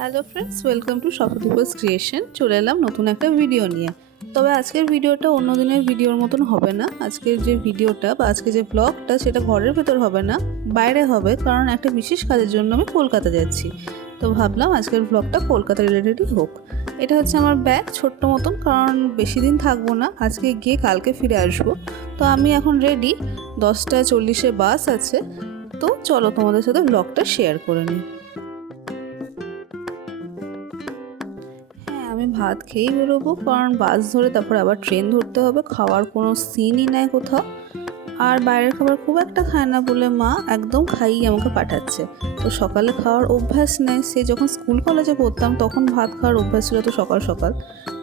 Hello friends welcome to শপদীপস creation চলে এলাম নতুন একটা ভিডিও নিয়ে। তবে আজকের ভিডিওটা অন্য দিনের ভিডিওর মতন হবে না। আজকের যে ভিডিওটা বা আজকে যে ব্লগটা সেটা ঘরের ভেতর হবে না, বাইরে হবে, কারণ একটা বিশেষ কাজের জন্য আমি কলকাতা যাচ্ছি। তো ভাবলাম আজকের ব্লগটা কলকাতা রিলেটেডই হোক। এটা হচ্ছে আমার ব্যাগ ছোট্ট মতন, কারণ বেশি দিন থাকব না। আজকে গিয়ে কালকে ফিরে আসব। তো আমি এখন রেডি দশটা চল্লিশে বাস আছে। তো চলো তোমাদের সাথে ব্লগটা শেয়ার করে নিই। ভাত খেয়েই বেরোবো, কারণ বাস ধরে তারপর আবার ট্রেন ধরতে হবে, খাওয়ার কোনো সিনই নেয় কোথাও। আর বাইরের খাবার খুব একটা খায় না বলে মা একদম খাইয়ে আমাকে পাঠাচ্ছে। তো সকালে খাওয়ার অভ্যাস নেই, সে যখন স্কুল কলেজে পড়তাম তখন ভাত খাওয়ার অভ্যাস ছিল তো সকাল সকাল।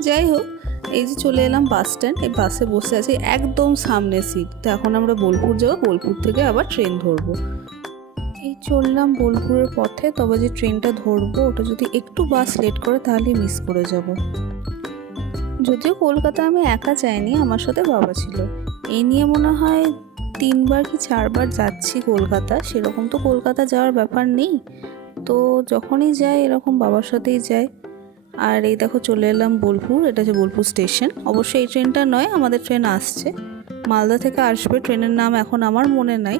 যাই হোক, এই যে চলে এলাম বাস স্ট্যান্ড এই বাসে বসে আছি একদম সামনে সিট তো এখন আমরা বোলপুর যাব, বোলপুর থেকে আবার ট্রেন ধরবো। এই চললাম বোলপুরের পথে, তবে যে ট্রেনটা ধরবো, ওটা যদি একটু বাস লেট করে তাহলে মিস করে যাব। যদিও কলকাতা আমি একা যাইনি, আমার সাথে বাবা ছিল। এই নিয়ে মনে হয় তিনবার কি চারবার যাচ্ছি কলকাতা, সেরকম তো কলকাতা যাওয়ার ব্যাপার নেই। তো যখনই যাই, এরকম বাবার সাথেই যাই। আর এই দেখো চলে এলাম বোলপুর, এটা হচ্ছে বোলপুর স্টেশন। অবশ্যই এই ট্রেনটা নয়, আমাদের ট্রেন আসছে। মালদা থেকে আসবে, ট্রেনের নাম এখন আমার মনে নাই।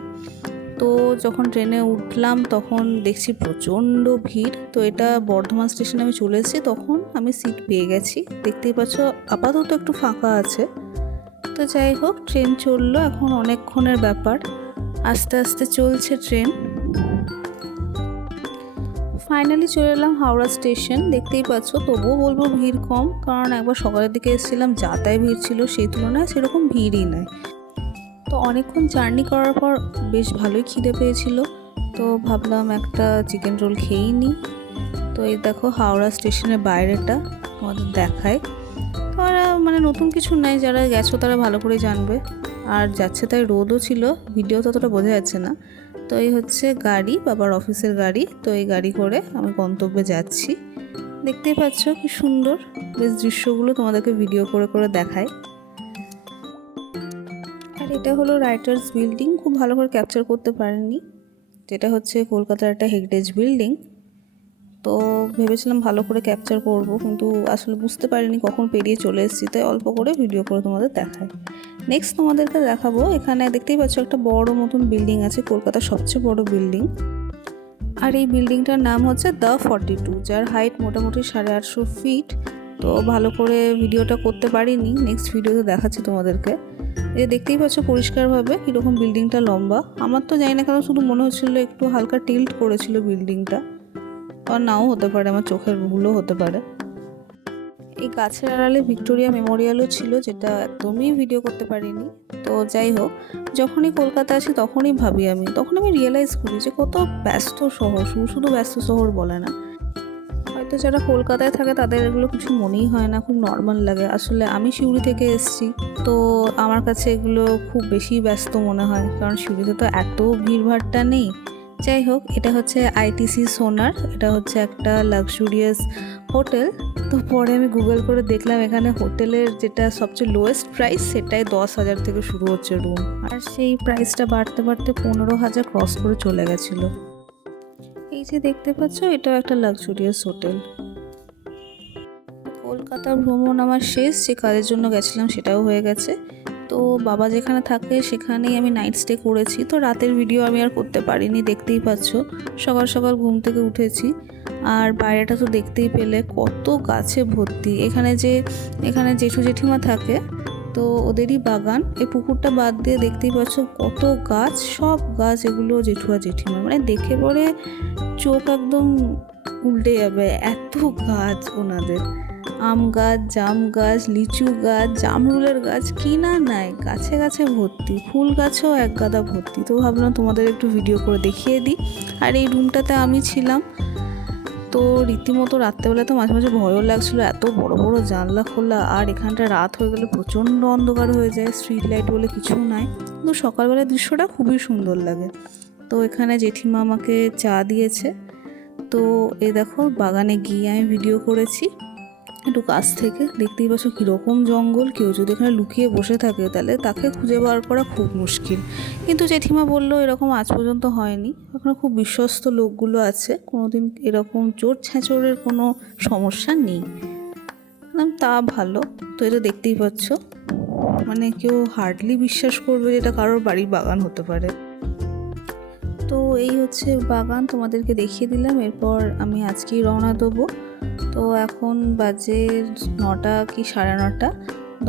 তো যখন ট্রেনে উঠলাম তখন দেখছি প্রচণ্ড ভিড়। তো এটা বর্ধমান স্টেশনে আমি চলে এসেছি, তখন আমি সিট পেয়ে গেছি। দেখতেই পাচ্ছ, আপাতত একটু ফাঁকা আছে। তো যাই হোক, ট্রেন চলল, এখন অনেকক্ষণের ব্যাপার। আস্তে আস্তে চলছে ট্রেন। ফাইনালি চলে এলাম হাওড়া স্টেশন। দেখতেই পাচ্ছ, তবুও বলব ভিড় কম, কারণ একবার সকালের দিকে এসেছিলাম যাতায় ভিড় ছিল সেই তুলনায় সেরকম ভিড়ই নয় অনেকক্ষণ জার্নি করার পর বেশ ভালোই খিদে পেয়েছিল, তো ভাবলাম একটা চিকেন রোল খেয়েই নিই তো এই দেখো হাওড়া স্টেশনের বাইরেটা, তোমাদের দেখায়। তো আর মানে নতুন কিছু নাই, যারা গেছো তারা ভালো করে জানবে। আর যাচ্ছে তাই রোদও ছিল ভিডিও ততটা বোঝা যাচ্ছে না। তো এই হচ্ছে গাড়ি, বাবার অফিসের গাড়ি, তো এই গাড়ি করে আমি গন্তব্যে যাচ্ছি। দেখতেই পাচ্ছ কি সুন্দর, বেশ দৃশ্যগুলো তোমাদেরকে ভিডিও করে করে দেখায়। এটা হলো রাইটার্স বিল্ডিং খুব ভালো করে ক্যাপচার করতে পারেনি যেটা হচ্ছে কলকাতার একটা হেরিটেজ বিল্ডিং তো ভেবেছিলাম ভালো করে ক্যাপচার করব, কিন্তু আসলে বুঝতে পারিনি কখন পেরিয়ে চলে এসেছি, তাই অল্প করে ভিডিও করে তোমাদের দেখায় নেক্সট তোমাদেরকে দেখাবো, এখানে দেখতেই পাচ্ছ একটা বড় মতন বিল্ডিং আছে, কলকাতার সবচেয়ে বড় বিল্ডিং আর এই বিল্ডিংটার নাম হচ্ছে দ্য ফর্টি টু যার হাইট মোটামুটি সাড়ে আটশো ফিট তো ভালো করে ভিডিওটা করতে পারিনি। নেক্সট ভিডিওতে দেখাচ্ছি তোমাদেরকে। এই দেখতেই পাচ্ছ পরিষ্কারভাবে কীরকম বিল্ডিংটা লম্বা। আমার তো জানি না কেন, শুধু মনে হচ্ছিল একটু হালকা টিল্ট করেছিল বিল্ডিংটা আর নাও হতে পারে, আমার চোখের ভুলও হতে পারে। এই গাছের আড়ালে ভিক্টোরিয়া মেমোরিয়ালও ছিল, যেটা একদমই ভিডিও করতে পারিনি। তো যাই হোক, যখনই কলকাতা আসি তখনই ভাবি আমি, তখন আমি রিয়েলাইজ করি যে কত ব্যস্ত শহর, শুধু শুধু ব্যস্ত শহর বলে না। হয়তো যারা কলকাতায় থাকে তাদের এগুলো কিছু মনেই হয় না, খুব নর্মাল লাগে। আসলে আমি সিউড়ি থেকে এসেছি, তো আমার কাছে এগুলো খুব বেশি ব্যস্ত মনে হয়, কারণ সিউড়িতে তো এত ভিড়ভাড়টা নেই। যাই হোক, এটা হচ্ছে আইটিসি সোনার, এটা হচ্ছে একটা লাক্সুরিয়াস হোটেল। তো পরে আমি গুগল করে দেখলাম, এখানে হোটেলের যেটা সবচেয়ে লোয়েস্ট প্রাইস সেটাই দশ হাজার থেকে শুরু হচ্ছে রুম আর সেই প্রাইসটা বাড়তে বাড়তে পনেরো হাজার ক্রস করে চলে গেছিল। এই যে দেখতে পাচ্ছ এটাও একটা লাক্সুরিয়াস হোটেল কলকাতা ভ্রমণ আমার শেষ, যে কাজের জন্য গেছিলাম সেটাও হয়ে গেছে। তো বাবা যেখানে থাকে সেখানেই আমি নাইট স্টে করেছি। তো রাতের ভিডিও আমি আর করতে পারিনি, দেখতেই পাচ্ছ। সকাল সকাল ঘুম থেকে উঠেছি। আর বাইরেটা তো দেখতেই পেলে, কত গাছে ভর্তি। এখানে যে, এখানে জেঠু জেঠিমা থাকে তো ওদেরই বাগান। এই পুকুরটা বাদ দিয়ে দেখতেই পাচ্ছ কত গাছ, সব গাছ এগুলো জেঠুয়া জেঠিমা। মানে দেখে পরে চোখ একদম উল্টে যাবে, এত গাছ ওনাদের। আম গাছ, জাম গাছ, লিচু গাছ, জামরুলের গাছ, কি না নাই? গাছে গাছে ভর্তি, ফুল গাছও এক গাদা ভর্তি। তো ভাবলাম তোমাদের একটু ভিডিও করে দেখিয়ে দিই। আর এই রুমটাতে আমি ছিলাম। তো রীতিমতো রাত্রেবেলা তো মাঝে মাঝে ভয়ও লাগছিল, এত বড় বড় জানলা খোলা, আর এখানটা রাত হয়ে গেলে প্রচণ্ড অন্ধকার হয়ে যায় স্ট্রিট লাইট বলে কিছু নাই, কিন্তু সকালবেলার দৃশ্যটা খুবই সুন্দর লাগে। তো এখানে জেঠিমা আমাকে চা দিয়েছে, তো এ দেখো বাগানে গিয়ে আমি ভিডিও করেছি। একটু কাছ থেকে। দেখতেই পাচ্ছ কীরকম জঙ্গল। কেউ যদি এখানে লুকিয়ে বসে থাকে, তাহলে তাকে খুঁজে বার করা খুব মুশকিল। কিন্তু জেঠিমা বলল, এরকম আজ পর্যন্ত হয়নি। ওখানে খুব বিশ্বস্ত লোকগুলো আছে। কোনো দিন এরকম চোর ছ্যাঁচোরের কোনো সমস্যা নেই। তা ভালো। তো এটা দেখতেই পাচ্ছ মানে কেউ হার্ডলি বিশ্বাস করবে যে এটা কারোর বাড়ির বাগান হতে পারে। তো এই হচ্ছে বাগান। তোমাদেরকে দেখিয়ে দিলাম। এরপর আমি আজকেই রওনা দেবো। তো এখন বাজে নটা কি সাড়ে নটা,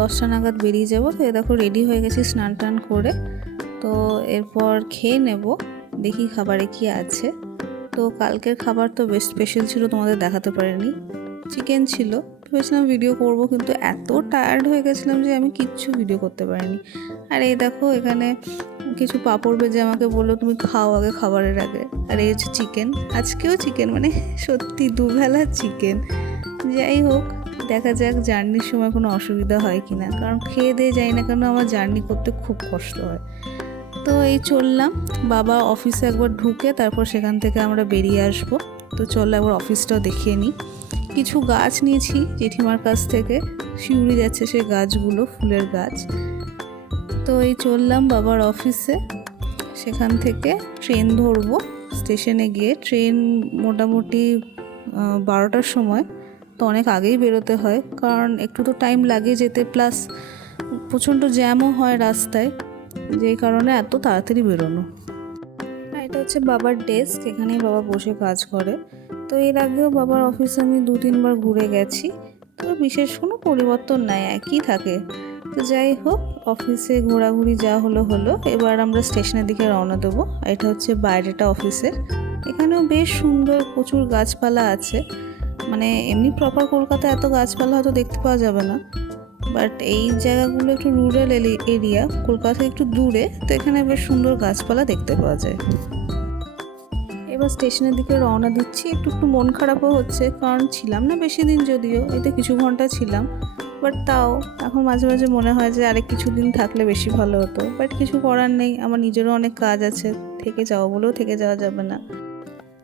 দশটা নাগাদ বেরিয়ে যাব। তো দেখো রেডি হয়ে গেছি স্নান টান করে। তো এরপর খেয়ে নেব, দেখি খাবারে কি আছে। তো কালকের খাবার তো বেশ স্পেশাল ছিল, তোমাদের দেখাতে পারিনি। চিকেন ছিল। ভেবেছিলাম ভিডিও করব, কিন্তু এত টায়ার্ড হয়ে গেছিলাম যে আমি কিচ্ছু ভিডিও করতে পারিনি। আর এই দেখো এখানে কিছু পাঁপড় ভেজে আমাকে বলল, তুমি খাও আগে খাবারের আগে। আর এই হচ্ছে চিকেন আজকেও চিকেন মানে সত্যি দুবেলা চিকেন যাই হোক, দেখা যাক জার্নির সময় কোনো অসুবিধা হয় কি না কারণ খেয়ে দিয়ে যাই না কেন আমার জার্নি করতে খুব কষ্ট হয়। তো এই চললাম। বাবা অফিসে একবার ঢুকে তারপর সেখান থেকে আমরা বেরিয়ে আসব। তো চলো একবার অফিসটাও দেখিয়ে নিই। কিছু গাছ নিয়েছি জেঠিমার কাছ থেকে। শিউড়ি যাচ্ছে সেই গাছগুলো, ফুলের গাছ। তো এই চললাম বাবার অফিসে। সেখান থেকে ট্রেন ধরবো। স্টেশনে গিয়ে ট্রেন মোটামুটি বারোটার সময়। তো অনেক আগেই বেরোতে হয়, কারণ একটু তো টাইম লাগে যেতে প্লাস প্রচণ্ড জ্যামও হয় রাস্তায়, যেই কারণে এত তাড়াতাড়ি বেরোনো। এটা হচ্ছে বাবার ডেস্ক এখানেই বাবা বসে কাজ করে। তো এর আগেও বাবার অফিসে আমি দু তিনবার ঘুরে গেছি। তো বিশেষ কোনো পরিবর্তন নাই, একই থাকে। তো যাই হোক অফিসে ঘোরাঘুরি যা হলো হলো। এবার আমরা স্টেশনের দিকে রওনা দেবো। এটা হচ্ছে বাইরেটা অফিসের এখানেও বেশ সুন্দর প্রচুর গাছপালা আছে। মানে এমনি প্রপার কলকাতা এত গাছপালা হয়তো দেখতে পাওয়া যাবে না। বাট এই জায়গাগুলো একটু রুরাল এলি এরিয়া কলকাতা একটু দূরে, তো এখানে বেশ সুন্দর গাছপালা দেখতে পাওয়া যায়। এবার স্টেশনের দিকে রওনা দিচ্ছি। একটু একটু মন খারাপও হচ্ছে, কারণ ছিলাম না বেশি দিন যদিও, এতে কিছু ঘণ্টা ছিলাম। বাট তাও, এখন মাঝে মাঝে মনে হয় যে আরেক কিছুদিন থাকলে বেশি ভালো হতো। বাট কিছু করার নেই, আমার নিজেরও অনেক কাজ আছে, থেকে যাওয়া বলেও থেকে যাওয়া যাবে না।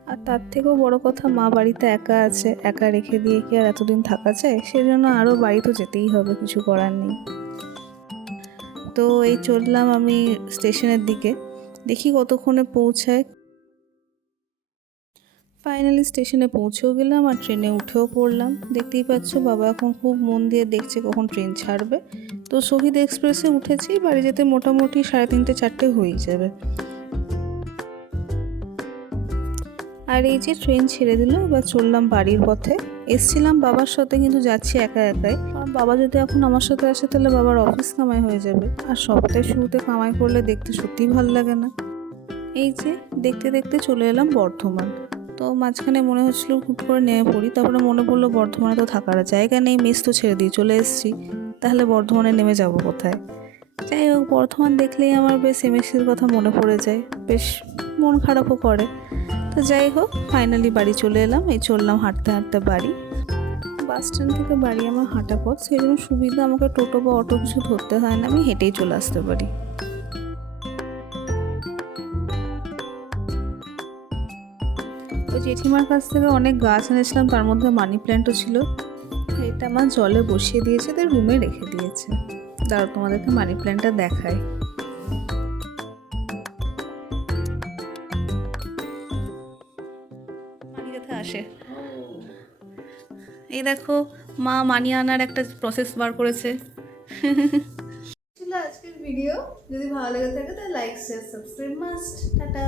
আর তার থেকেও বড় কথা, মা বাড়িতে একা আছে, একা রেখে দিয়ে কি আর এতদিন থাকা যায়? সেজন্য আরও বাড়ি তো যেতেই হবে, কিছু করার নেই। তো এই চললাম আমি স্টেশনের দিকে। দেখি কতক্ষণে পৌঁছায়। ফাইনালি স্টেশনে পৌঁছেও গেলাম আর ট্রেনে উঠেও পড়লাম। দেখতেই পাচ্ছ, বাবা এখন খুব মন দিয়ে দেখছে কখন ট্রেন ছাড়বে। তো শহীদ এক্সপ্রেসে উঠেছি, বাড়ি যেতে মোটামুটি সাড়ে তিনটে, চারটে হয়েই যাবে। আর এই যে ট্রেন ছেড়ে দিল, এবার চললাম বাড়ির পথে। এসছিলাম বাবার সাথে, কিন্তু যাচ্ছি একা একাই। কারণ বাবা যদি এখন আমার সাথে আসে, তাহলে বাবার অফিস কামাই হয়ে যাবে। আর সপ্তাহে শুরুতে কামাই করলে দেখতে সত্যিই ভালো লাগে না। এই যে দেখতে দেখতে চলে এলাম বর্ধমান। তো মাঝখানে মনে হচ্ছিল হুট করে নেমে পড়ি, তারপরে মনে পড়ল বর্ধমানে তো থাকার জায়গা নেই, মেস তো ছেড়ে দিয়ে চলে এসেছি। তাহলে বর্ধমানে নেমে যাব কোথায়? যাই হোক, বর্ধমান দেখলেই আমার বেশ এমএসির কথা মনে পড়ে যায়, বেশ মন খারাপও করে। তো যাই হোক ফাইনালি বাড়ি চলে এলাম, এই চললাম হাঁটতে হাঁটতে বাড়ি। বাস স্ট্যান্ড থেকে বাড়ি আমার হাঁটা পথ সেই জন্য সুবিধা আমাকে টোটো বা অটো কিছু ধরতে হয় না, আমি হেঁটেই চলে আসতে পারি। তো জেঠিমার কাছ থেকে অনেক গাছ এনেছিলাম, তার মধ্যে মানি প্ল্যান্টও ছিল। এটা আমার জলে বসিয়ে দিয়েছে তার রুমে রেখে দিয়েছে। দাঁড়াও, তোমাদেরকে মানি প্ল্যান্টটা দেখায় আসে? এই দেখো, মা মানি আনার একটা প্রসেস বার করেছে। ছিল আজকের ভিডিও যদি ভালো লেগে থাকে, তাহলে like share subscribe must tata.